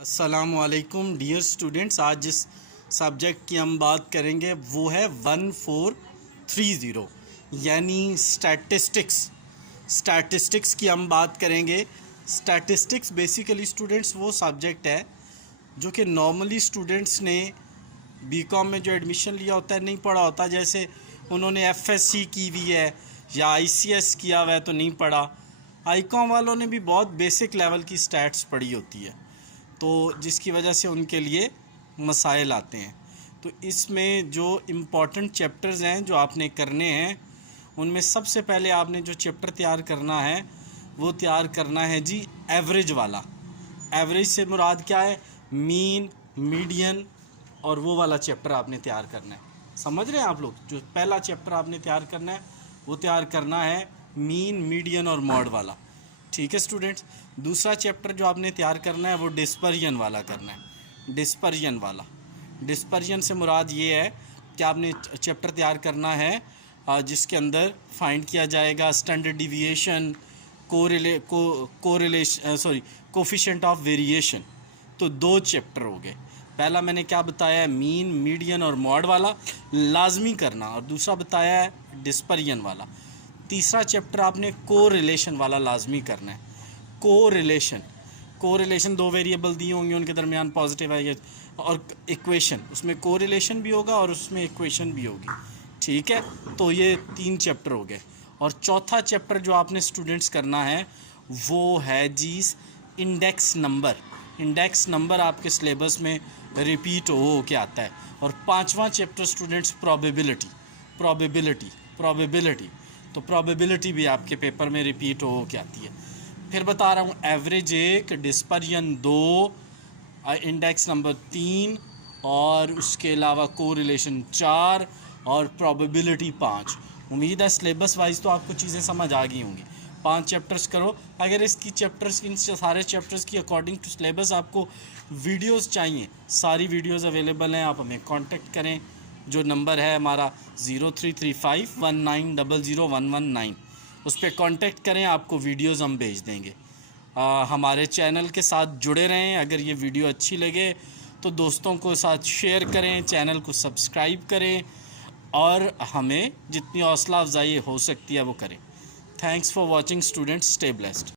السلام علیکم dear students, آج جس سبجیکٹ کی ہم بات کریں گے وہ ہے 1430 یعنی اسٹیٹسٹکس کی ہم بات کریں گے۔ اسٹیٹسٹکس بیسیکلی اسٹوڈنٹس وہ سبجیکٹ ہے جو کہ نارملی اسٹوڈنٹس نے بی کام میں جو ایڈمیشن لیا ہوتا ہے نہیں پڑھا ہوتا، جیسے انہوں نے ایف ایس سی کی ہوئی ہے یا آئی سی ایس کیا ہوا ہے تو نہیں پڑھا۔ آئی کام والوں نے بھی بہت بیسک لیول کی اسٹیٹس پڑھی ہوتی ہے، تو جس کی وجہ سے ان کے لیے مسائل آتے ہیں۔ تو اس میں جو امپورٹنٹ چیپٹرز ہیں جو آپ نے کرنے ہیں، ان میں سب سے پہلے آپ نے جو چیپٹر تیار کرنا ہے وہ تیار کرنا ہے جی ایوریج والا۔ ایوریج سے مراد کیا ہے؟ مین، میڈین اور وہ والا چیپٹر آپ نے تیار کرنا ہے۔ سمجھ رہے ہیں آپ لوگ؟ جو پہلا چیپٹر آپ نے تیار کرنا ہے وہ تیار کرنا ہے مین، میڈین اور ماڈ والا، ٹھیک ہے اسٹوڈنٹس۔ دوسرا چیپٹر جو آپ نے تیار کرنا ہے وہ ڈسپرژن والا کرنا ہے۔ ڈسپرژن والا، ڈسپرژن سے مراد یہ ہے کہ آپ نے چیپٹر تیار کرنا ہے جس کے اندر فائنڈ کیا جائے گا standard deviation, coefficient of variation. تو دو چیپٹر ہو گئے۔ پہلا میں نے کیا بتایا ہے؟ مین، میڈین اور ماڈ والا لازمی کرنا، اور دوسرا بتایا ہے ڈسپرژن والا۔ تیسرا چیپٹر آپ نے کو ریلیشن والا لازمی کرنا ہے۔ کو ریلیشن دو ویریبل دی ہوں گی، ان کے درمیان پازیٹیو ہے اور ایکویشن، اس میں کو ریلیشن بھی ہوگا اور اس میں ایکویشن بھی ہوگی، ٹھیک ہے۔ تو یہ تین چیپٹر ہو گئے۔ اور چوتھا چیپٹر جو آپ نے اسٹوڈنٹس کرنا ہے وہ ہے جی انڈیکس نمبر۔ انڈیکس نمبر آپ کے سلیبس میں ریپیٹ ہو کے آتا ہے۔ اور پانچواں چیپٹر اسٹوڈنٹس پرابیبلٹی، تو پرابیبلٹی بھی آپ کے پیپر میں ریپیٹ ہو کے آتی ہے۔ پھر بتا رہا ہوں، ایوریج 1، ڈسپرژن 2، انڈیکس نمبر 3، اور اس کے علاوہ کو ریلیشن 4 اور پرابیبلٹی 5۔ امید ہے سلیبس وائز تو آپ کو چیزیں سمجھ آ گئی ہوں گی۔ 5 چیپٹرز کرو۔ اگر ان سارے چیپٹرز کی اکارڈنگ ٹو سلیبس آپ کو ویڈیوز چاہیے، ساری ویڈیوز اویلیبل ہیں، آپ ہمیں کانٹیکٹ کریں۔ جو نمبر ہے ہمارا 033519000119، اس پہ کانٹیکٹ کریں، آپ کو ویڈیوز ہم بھیج دیں گے۔ ہمارے چینل کے ساتھ جڑے رہیں۔ اگر یہ ویڈیو اچھی لگے تو دوستوں کو ساتھ شیئر کریں، چینل کو سبسکرائب کریں، اور ہمیں جتنی حوصلہ افزائی ہو سکتی ہے وہ کریں۔ Thanks for watching students, stay blessed.